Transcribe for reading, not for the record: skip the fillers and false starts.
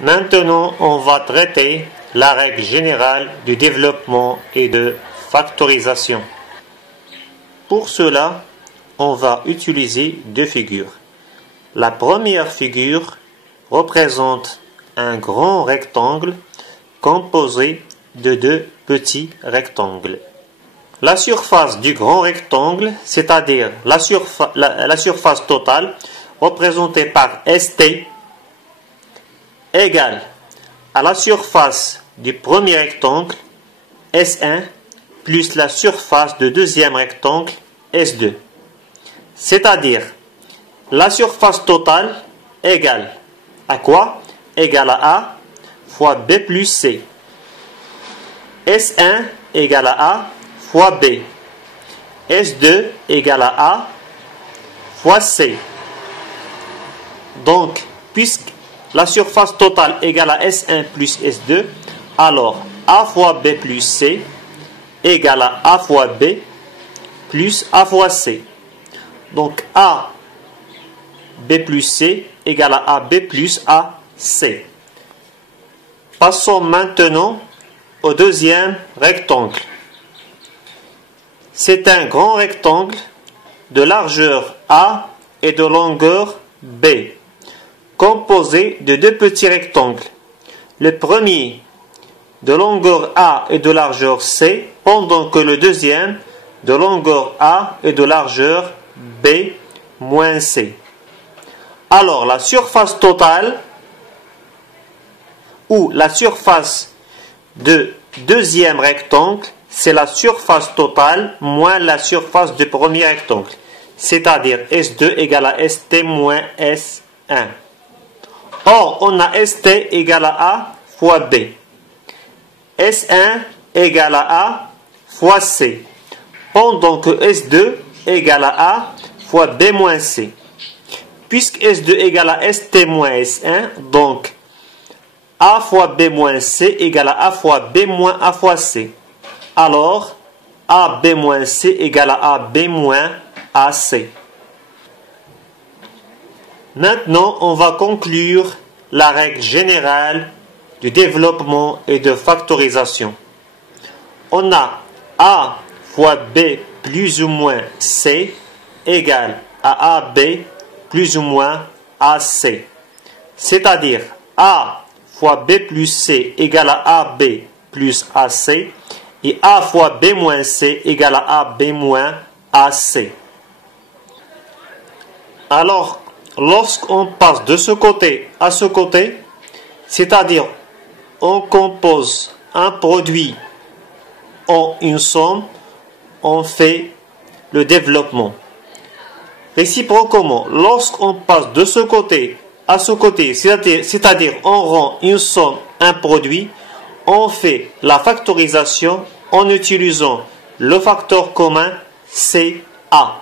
Maintenant, on va traiter la règle générale du développement et de factorisation. Pour cela, on va utiliser deux figures. La première figure représente un grand rectangle composé de deux petits rectangles. La surface du grand rectangle, c'est-à-dire la surface totale, représentée par ST, égale à la surface du premier rectangle, S1, plus la surface du deuxième rectangle, S2. C'est-à-dire, la surface totale égale à quoi? Égale à A fois B plus C. S1 égale à A fois B. S2 égale à A fois C. Donc, puisque la surface totale égale à S1 plus S2, alors A fois B plus C égale à A fois B plus A fois C. Donc, A B plus C égale à AB plus AC. Passons maintenant au deuxième rectangle. C'est un grand rectangle de largeur A et de longueur B, composé de deux petits rectangles. Le premier de longueur A et de largeur C, pendant que le deuxième de longueur A et de largeur B moins C. Alors, la surface totale ou la surface de deuxième rectangle, c'est la surface totale moins la surface du premier rectangle. C'est-à-dire S2 égale à ST moins S1. Or, on a ST égale à A fois B. S1 égale à A fois C. Pendant que S2 égale à A fois B moins C. Puisque S2 égale à ST moins S1, donc A fois B moins C égale à A fois B moins A fois C. Alors, AB moins C égale à AB moins AC. Maintenant, on va conclure la règle générale du développement et de factorisation. On a A fois B plus ou moins C égale à AB plus ou moins AC. C'est-à-dire A fois B plus C égale à AB plus AC et A fois B moins C égale à AB moins AC. Alors, lorsqu'on passe de ce côté à ce côté, c'est-à-dire on compose un produit en une somme, on fait le développement. Réciproquement, lorsqu'on passe de ce côté à ce côté, c'est-à-dire on rend une somme un produit, on fait la factorisation en utilisant le facteur commun CA.